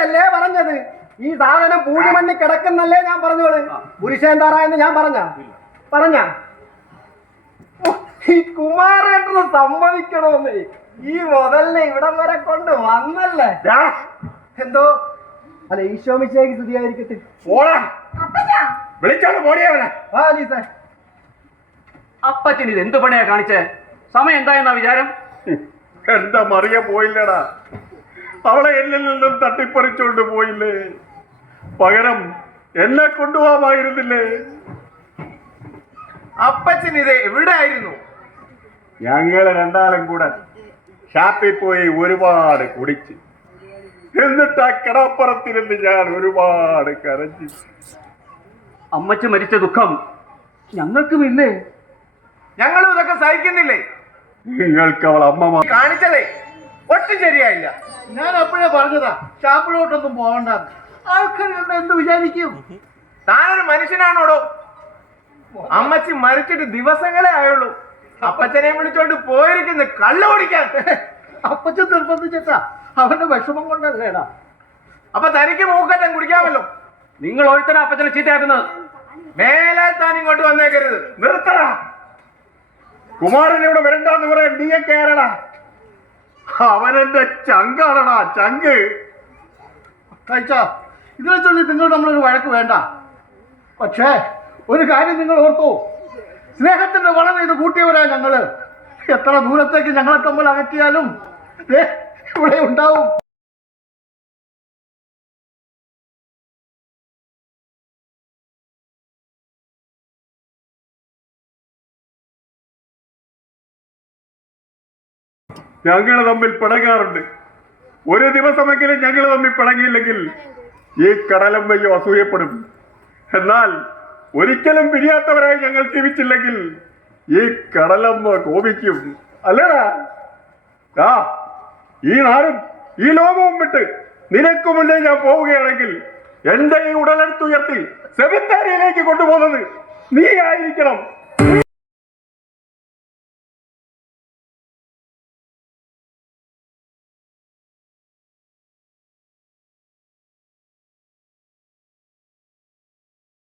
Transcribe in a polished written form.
വെച്ചല്ലേ പറഞ്ഞത്. ഈ സാധനം പൂഴിമണ്ണി കിടക്കുന്നല്ലേ ഞാൻ പറഞ്ഞോളൂ. പുരുഷേന്താറ എന്ന് ഞാൻ പറഞ്ഞ ഈ കുമാരേട്ടന് സമ്മതിക്കണമെന്ന്. ഈ മുതലിനെ ഇവിടം വരെ കൊണ്ട് വന്നല്ലേ. എന്തോ അല്ല, ഈശോമിശേക്ക് സ്തുതിയായിരിക്കട്ടെ. അപ്പച്ചൻ ഇത് എന്ത് പണിയാ കാണിച്ചേ? സമയം എന്തായെന്നാ വിചാരം? എന്താ മറിയ പോയില്ലടാ, അവളെ എന്നിൽ നിന്നും തട്ടിപ്പറിച്ചോണ്ട് പോയില്ലേ? പകരം എന്നെ കൊണ്ടുപോകാമായിരുന്നില്ലേ? അപ്പച്ചൻ ഇത് എവിടെ ആയിരുന്നു? ഞങ്ങള് രണ്ടാളും കൂടെ ഷാപ്പിൽ പോയി ഒരുപാട് കുടിച്ച്, എന്നിട്ട് ആ കിടപ്പുറത്തിരുന്ന് ഞാൻ ഒരുപാട് കരഞ്ഞു. അമ്മച്ചി മരിച്ച ദുഃഖം ഞങ്ങൾക്കും ഇല്ലേ? ഞങ്ങളും ഇതൊക്കെ സഹിക്കുന്നില്ലേ? നിങ്ങൾക്ക് അവൾ അമ്മ കാണിച്ചതേ ഒട്ടും ശരിയായില്ല. ഞാൻ അപ്പോഴേ പറഞ്ഞതാ ഷാപ്പിലോട്ടൊന്നും പോകണ്ട. ആൾക്കാർ എന്ത് വിചാരിക്കും? താനൊരു മനുഷ്യനാണോടോ? അമ്മച്ചി മരിച്ചിട്ട് ദിവസങ്ങളേ ആയുള്ളൂ, അപ്പച്ചനെ വിളിച്ചോണ്ട് പോയിരിക്കുന്നു കള്ളു കുടിക്കാൻ. അപ്പച്ചൻ നിർബന്ധിച്ചാ, അവന്റെ വിഷമം കൊണ്ടല്ലേടാ. അപ്പൊ തനിക്ക് മൂക്കറ്റം കുടിക്കാമല്ലോ. നിങ്ങൾ ഓരോരുത്തരും അപ്പച്ചനെ ചീത്തയാക്കുന്നത്. മേലാൽ താൻ ഇങ്ങോട്ട് വന്നേക്കരുത്. നിർത്തടാ. കുമാരൻ ഇവിടെ വരണ്ടെന്ന് പറയാൻ നീ കയറടാ. അവനെന്റെ ചങ്കാണടാ, ചങ്ക്. കഴിച്ചാ ഇതിനെ ചൊല്ലി നിങ്ങൾ നമ്മളൊരു വഴക്ക് വേണ്ട. പക്ഷേ ഒരു കാര്യം നിങ്ങൾ ഓർക്കൂ, സ്നേഹത്തിന്റെ വളം ഇത് കൂട്ടിയവരാ ഞങ്ങള്. എത്ര ദൂരത്തേക്ക് ഞങ്ങളെ തമ്മിൽ അകറ്റിയാലും ഇവിടെ ഉണ്ടാവും. ഞങ്ങൾ തമ്മിൽ പിണങ്ങാറുണ്ട്. ഒരു ദിവസമെങ്കിലും ഞങ്ങൾ തമ്മിൽ പിണങ്ങിയില്ലെങ്കിൽ ഈ കടലമ്മയോ അസൂയപ്പെടും. എന്നാൽ ഒരിക്കലും പിരിയാത്തവരായി ഞങ്ങൾ ജീവിച്ചില്ലെങ്കിൽ ഈ കടലമ്മ കോപിക്കും. അല്ലടാ? ഈ നാടും ഈ ലോകവും വിട്ട് നിനക്ക് മുന്നേ ഞാൻ പോവുകയാണെങ്കിൽ എന്റെ ഈ ഉടലെടുത്തുയർത്തി സെമിത്തേരിയിലേക്ക് കൊണ്ടുപോകുന്നത് നീ ആയിരിക്കണം.